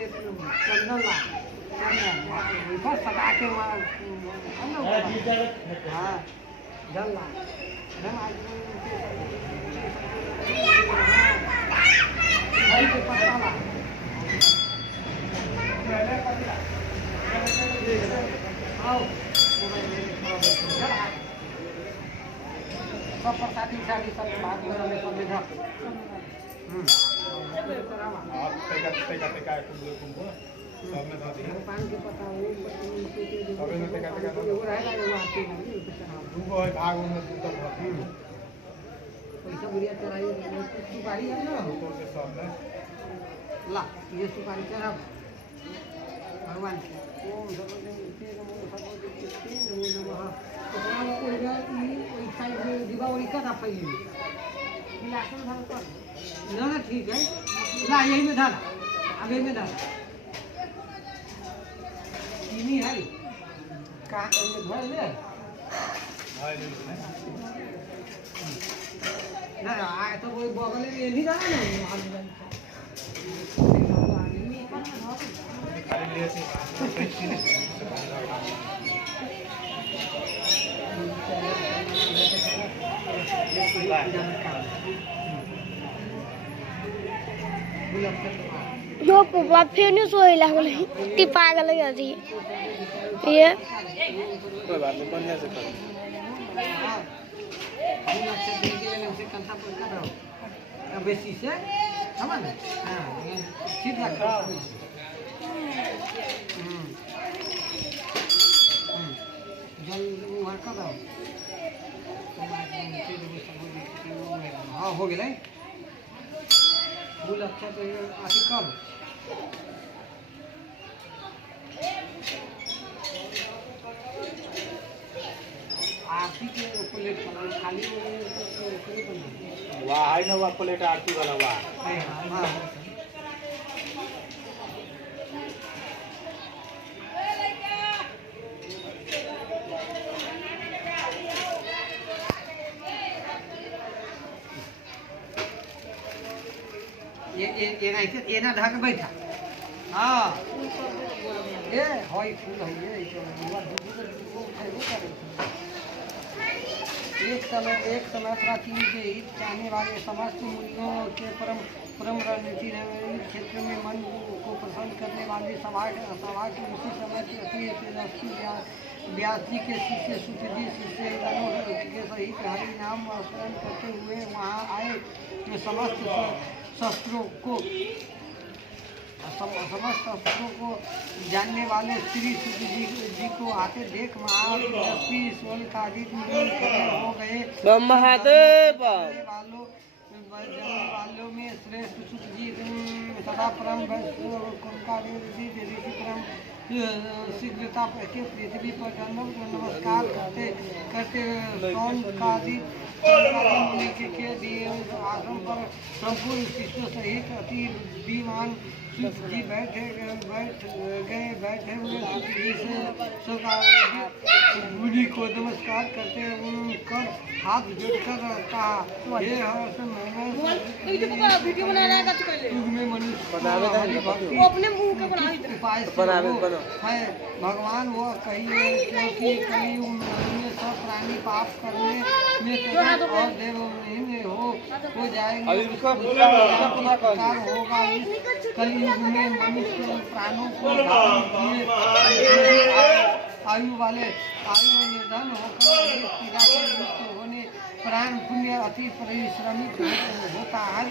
ले चंदन ला चंदन सटा के हाँ जल ला के पत्ता ला आओ सब प्रसादी साड़ी सब भाग में सब में पान के पता वो पैसा बुढ़िया चढ़ाई सुपारी है ना ला ये सुपारी चढ़ा भगवान ओम दीपावली का था पहले ना ठीक है ला यही में डाला आगे में डाला चीनी है कहाँ घर ले ना आए तो कोई बगल में ये नहीं डाला ना जो पुपा फिर नहीं सोई लागल ती पागल हो गई ये कोई बात नहीं बढ़िया से कर बेसी से समझ हां सीधा जल वहां का दो हाँ हो गया फूल अच्छा तो आती कब आरती के प्लेट खाली वाह है ना वाह प्लेट आरती वाला वाह हाँ ये ना ढक बैठा हाँ ये हई फूल है ये एक समय प्राचीन के हित चाहने वाले समस्त मुनियों के परम रणनीति क्षेत्र में मन को प्रसन्न करने वाली सभा की उसी समय की अति तेजस्वी व्यास जी के शिष्य सुत जी शिष्य के सहित हरि नाम स्मरण करते हुए वहाँ आए समस्त शस्त्रों को जानने वाले श्री सुत जी को आते देख महाशक्ति स्वर्ग का हो गए वालों में श्रेष्ठ सुत जी सदा परम शीघ्रता के पृथ्वी पर नमस्कार करते मुनि के दिए आश्रम पर संपूर्ण शिष्यों सहित अति विमान जी बैठे हुए सुत जी से मुनि को नमस्कार करते कर हाथ जोड़कर कहा ये में मनुष्य है भगवान वो कहिए क्योंकि कलयुग में सब प्राणी पाप करने में और देव हो जाएंगे होगा इस कलयुग में मनुष्य प्राणों को आयु में निधन होकर पीड़ा से मुक्त होने प्राण पुण्य अति परिश्रमित होता है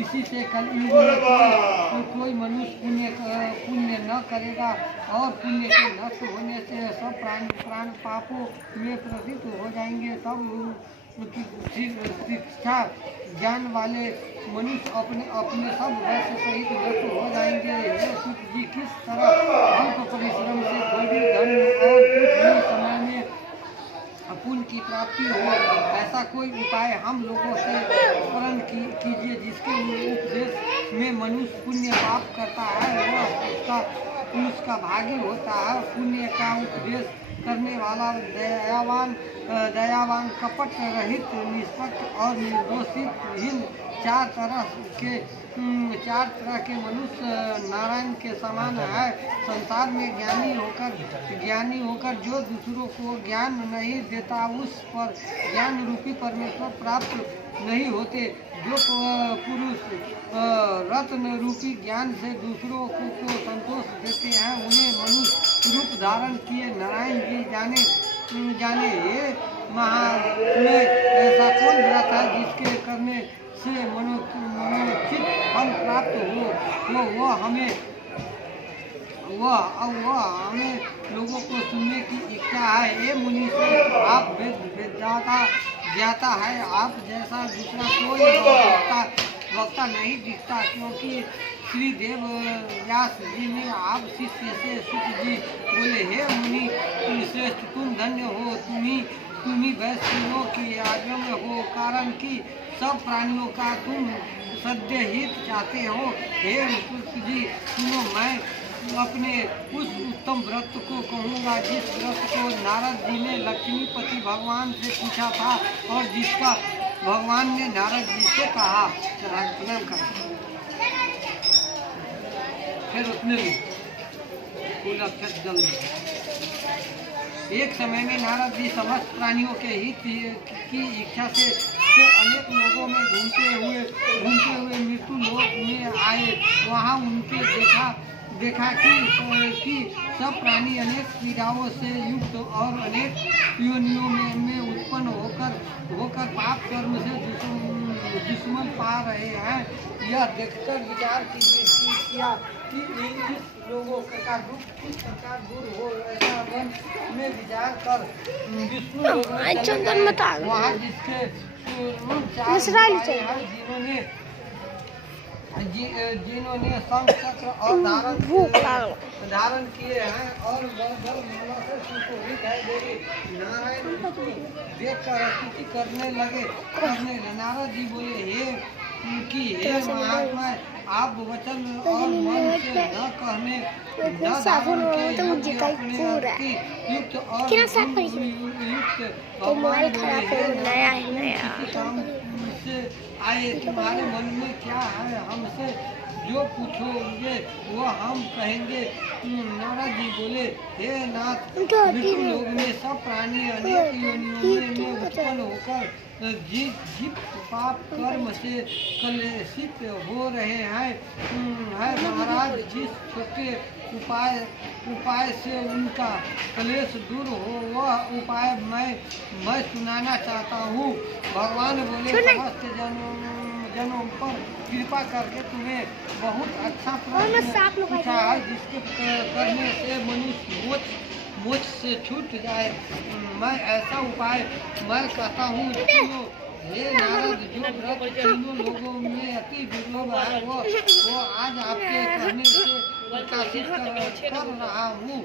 इसी से कलयुग में कोई मनुष्य पुण्य न करेगा और पुण्य के नष्ट होने से सब प्राण पापों में प्रवृत्त हो जाएंगे तब शिक्षा ज्ञान वाले मनुष्य अपने सब वर्ष सहित नष्ट हो जाएंगे। सुत जी किस तरह अल्प परिश्रम से थोड़ी धन और कुछ ही समय में पुण्य की प्राप्ति हो ऐसा कोई उपाय हम लोगों से स्मरण कीजिए जिसके उपदेश में मनुष्य पुण्य पाप करता है वह उसका भागी होता है। पुण्य का उपदेश करने वाला दयावान कपट रहित निष्पक्ष और निर्दोषित चार तरह के मनुष्य नारायण के समान है। संसार में ज्ञानी होकर जो दूसरों को ज्ञान नहीं देता उस पर ज्ञान रूपी परमेश्वर प्राप्त नहीं होते। जो पुरुष रत्न रूपी ज्ञान से दूसरों को संतोष देते हैं उन्हें मनुष्य रूप धारण किए नारायण जी जाने। ये में ऐसा कौन व्रत है जिसके करने से मनोचित फल प्राप्त हो। वह हमें लोगों को सुनने की इच्छा है। ये मुनि से आप वेदाता ज्ञाता है। आप जैसा दूसरा कोई वक्ता नहीं दिखता, क्योंकि श्री देव व्यास जी ने आप शिष्य से सुत जी बोले, हे मुनि श्रेष्ठ, तुम धन्य हो, तुम ही वैष्णवों की आज्ञा में हो, कारण कि सब प्राणियों का तुम सद्य हित चाहते हो। हे सुत जी सुनो, मैं अपने उस उत्तम व्रत को कहूँगा जिस व्रत को नारद जी ने लक्ष्मीपति भगवान से पूछा था और जिसका भगवान ने नारद जी से कहा। प्रणाम करा, फिर उसने फूल अक्षत जल एक समय में नारद जी समस्त प्राणियों के हित की इच्छा से अनेक लोगों में घूमते हुए मृत्यु लोक में आए। वहाँ उनके देखा कि सब प्राणी अनेक पीड़ाओं से युक्त और अनेक योनियों में उत्पन्न होकर पाप कर्म से दुश्मन पा रहे हैं। यह देखकर विचार की दृष्टि किया कि इस लोगों का दुख किस प्रकार दूर हो। ऐसा मन में विचार कर विष्णु लोक में चले गए। वहाँ जिसके जिन्होंने शंख चक्र और धारण किए हैं और माला से सुशोभित है। देवी नारायण उसको देखकर स्तुति करने लगे। नारद जी बोले, हे महात्मा, आप वचन और मन से न कहने युक्त और युक्त से आए। तुम्हारे मन में क्या है, हमसे जो पूछोगे वो हम कहेंगे। नारद जी बोले, हे नाथ, विष्णु लोक में सब प्राणी अनेक योनियों में उत्पन्न होकर जीव पाप कर्म से कलेशित हो रहे हैं। महाराज, जिस छोटे उपाय से उनका कलेश दूर हो वह उपाय मैं सुनाना चाहता हूँ। भगवान बोले, समस्त जनों पर कृपा करके तुम्हें बहुत अच्छा प्रश्न पूछा है, जिसके करने से मनुष्य मोक्ष से छूट जाए। मैं ऐसा उपाय मैं कहता हूँ। हे नारद, जो व्रत तीनों लोगों में अति दुर्लभ है वो आज आपके कहने से प्रकाशित कर रहा हूँ।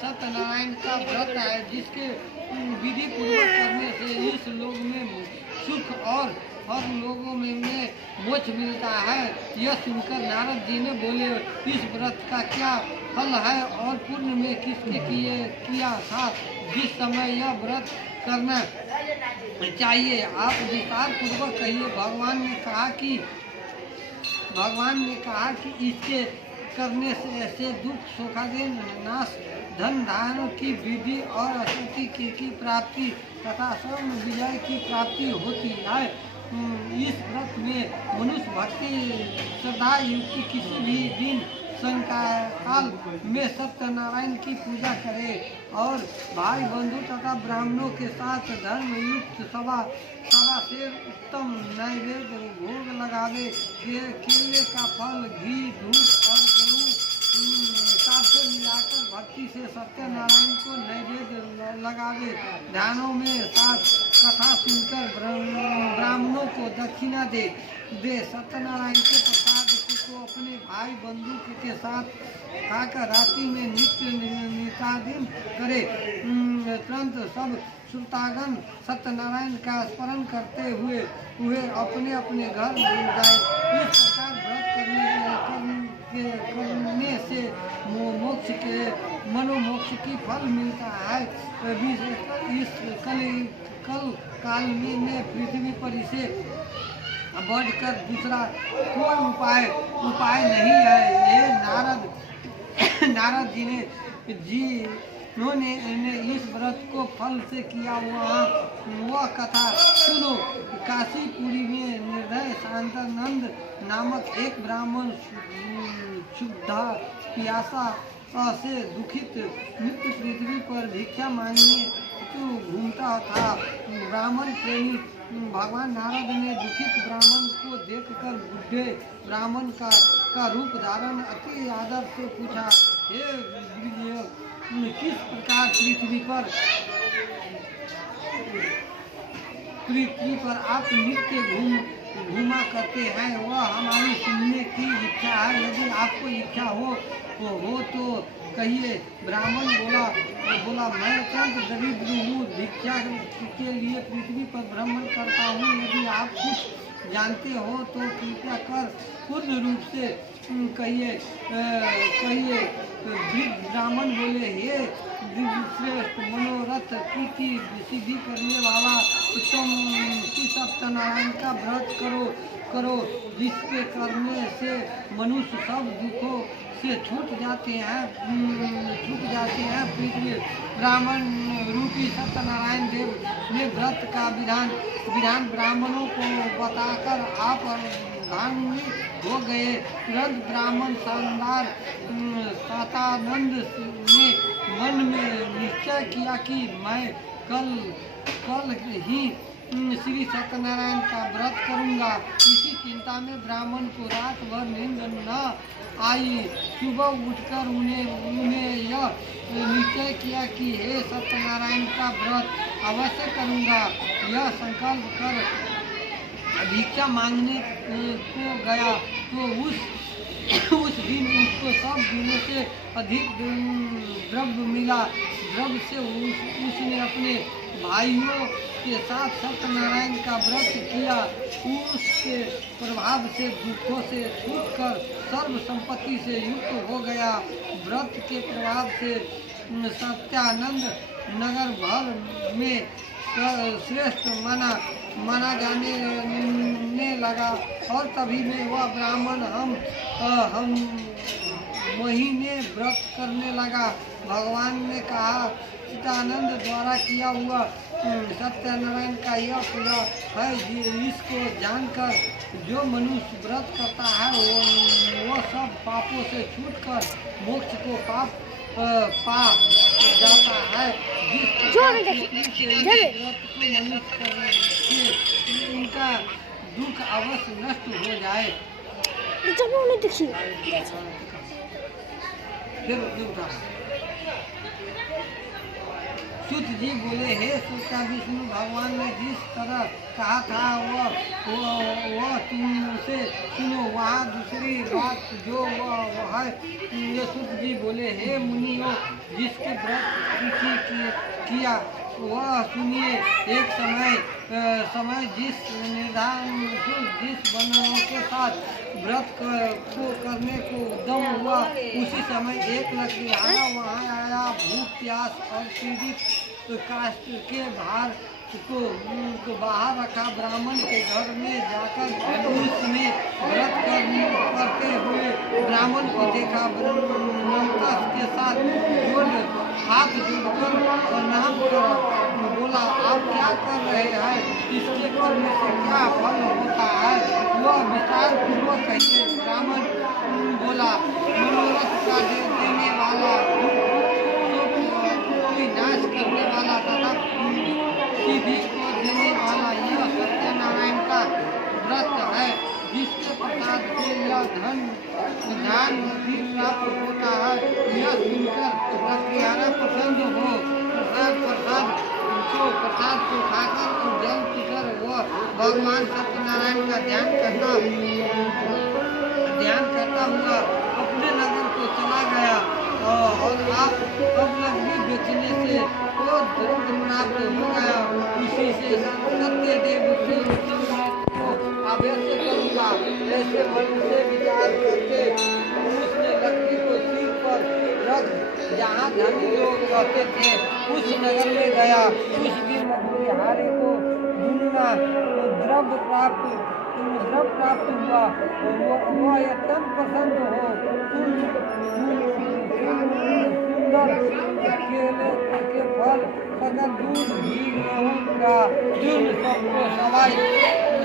सत्यनारायण का व्रत है, जिसके विधि पूर्वक करने से इस लोक में सुख और हर लोगों में मोक्ष मिलता है। यह सुनकर नारद जी ने बोले, इस व्रत का क्या फल है और पूर्व में किसके किया था, जिस समय यह व्रत करना चाहिए, आप विस्तार पूर्वक कहिए। भगवान ने कहा कि इसके करने से ऐसे दुख शोकादि नाश, धन धारण की वृद्धि और अशुद्धि की प्राप्ति तथा स्वर्ण विजय की प्राप्ति होती है। इस व्रत में मनुष्य भक्ति श्रद्धा युक्त किसी भी दिन संकाल में सत्यनारायण की पूजा करे और भाई बंधु तथा ब्राह्मणों के साथ धर्म युक्त सभा से उत्तम नैवेद्य भोग लगावे। केले का फल, घी, धूप और गेहूँ सबसे मिलाकर भक्ति से सत्यनारायण को नैवेद्य लगावे। ध्यानों में साथ कथा सुनकर ब्राह्मणों को दक्षिणा दे। सत्यनारायण के प्रसाद को अपने भाई बंधु के साथ खाकर रात्रि में नित्य नित्यादीन करे। तुरंत सब श्रोतागण सत्यनारायण का स्मरण करते हुए अपने अपने घर जाए। इस प्रकार व्रत करने से मोक्ष के मनोमोक्ष की फल मिलता है। कल काल में पृथ्वी पर इसे बढ़कर दूसरा कोई उपाय नहीं है। ये नारद जिन्होंने इस व्रत को फल से किया वह कथा सुनो। काशीपुरी में निर्दय शांतानंद नामक एक ब्राह्मण क्षुधा प्यासा से दुखित नित्य पृथ्वी पर भिक्षा मांगने घूमता था। ब्राह्मण प्रेमी भगवान नारद ने दुखित ब्राह्मण को देखकर बुढ़े ब्राह्मण का रूप धारण अति आदर से पूछा, हे वीर्य, किस प्रकार पृथ्वी पर आप नित्य घूमा करते हैं, वह हमारी सुनने की इच्छा है। यदि आपको इच्छा हो तो कहिए। ब्राह्मण बोला मैं अत्यंत दरिद्र हूँ, भिक्षा के लिए पृथ्वी पर भ्रमण करता हूँ। यदि आप कुछ जानते हो तो कृपया कर पूर्ण रूप से कहिए। ब्राह्मण बोले, हे श्रेष्ठ मनोरथ की सिद्धि करने वाला, तुम सत्यनारायण का व्रत करो जिसके करने से मनुष्य सब दुखों से छूट जाते हैं। पृथ्वी ब्राह्मण रूपी सत्यनारायण देव ने व्रत का विधान ब्राह्मणों को बताकर आप धार्मिक हो गए। तुरंत ब्राह्मण सतानंद ने मन में निश्चय किया कि मैं कल ही श्री सत्यनारायण का व्रत करूंगा। इसी चिंता में ब्राह्मण को रात भर नींद न आई। सुबह उठकर उन्हें यह निश्चय किया कि हे सत्यनारायण का व्रत अवश्य करूंगा। यह संकल्प कर भिक्षा मांगने को गया तो उस दिन उसको सब दिनों से अधिक द्रव्य मिला। द्रव्य से उसने अपने भाइयों के साथ सत्यनारायण का व्रत किया। उसके प्रभाव से दुखों से छूटकर सर्व संपत्ति से युक्त हो गया। व्रत के प्रभाव से सत्यानंद नगर भर में श्रेष्ठ माना जाने लगा। और तभी में वह ब्राह्मण हम महीने व्रत करने लगा। भगवान ने कहा, चितानंद द्वारा किया हुआ सत्यनारायण का यह पूरा है। इसको जानकर जो मनुष्य व्रत करता है वो सब पापों से छूटकर मोक्ष को पा जाता है। जिस प्रकार व्रत को मनुष्य करने से उनका दुख अवश्य नष्ट हो जाए। सूत जी बोले, हे श्रोता, विष्णु भगवान ने जिस तरह कहा था वह तुमसे सुनो। वहाँ दूसरी बात जो वह है। ये सूत जी बोले, हे मुनियों, जिसके व्रत किया वह सुनिए। एक समय जिस वर्णों के साथ व्रत को करने को उद्यम हुआ, उसी समय एक लकड़ियारा वहाँ आया। भूख प्यास और पीड़ित काष्ठ के भार को बाहर रखा। ब्राह्मण के घर में जाकर उसने व्रत करते हुए ब्राह्मण को देखा। नम्रता के साथ हाथ जोड़कर प्रणाम कर बोला, आप क्या कर रहे हैं? इसके करने से क्या फल होता है? वह विचार पूर्वक कहिए। ब्राह्मण बोला, मनोरथ का देने वाला, विनाश करने वाला तथा सिद्धि को देने वाला यह सत्यनारायण का व्रत है, जिसके प्रसाद से यह ध्यान भी प्राप्त होता है। यह सुनकर लकड़ियारा प्रसन्न हो प्रसाद को खाकर और जल पीकर वह भगवान सत्यनारायण का ध्यान करता हुआ अपने नगर को चला गया। और अब लकड़ी बेचने से वो द्रव्य प्राप्त हो गया। उसी से सत्यदेव को अवश्य करूँगा। ऐसे मन से विचार करके उसने लकड़ी को सिर पर रख जहाँ धनी लोग रहते थे उस नगर में गया। उस दिन लकड़ियारे को जितना द्रव्य प्राप्त हुआ वह अत्यंत प्रसन्न हो सुंदर के फल सकल दूध घी गेहूं का चूर्ण सबको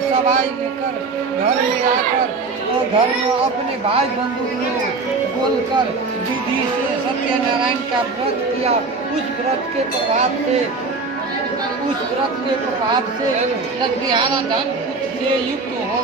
सवाई लेकर घर में आकर और घर में अपने भाई बंधु को बोलकर विधि से सत्यनारायण का व्रत किया। उस व्रत के प्रभाव से लकड़िहारा धन से युक्त हो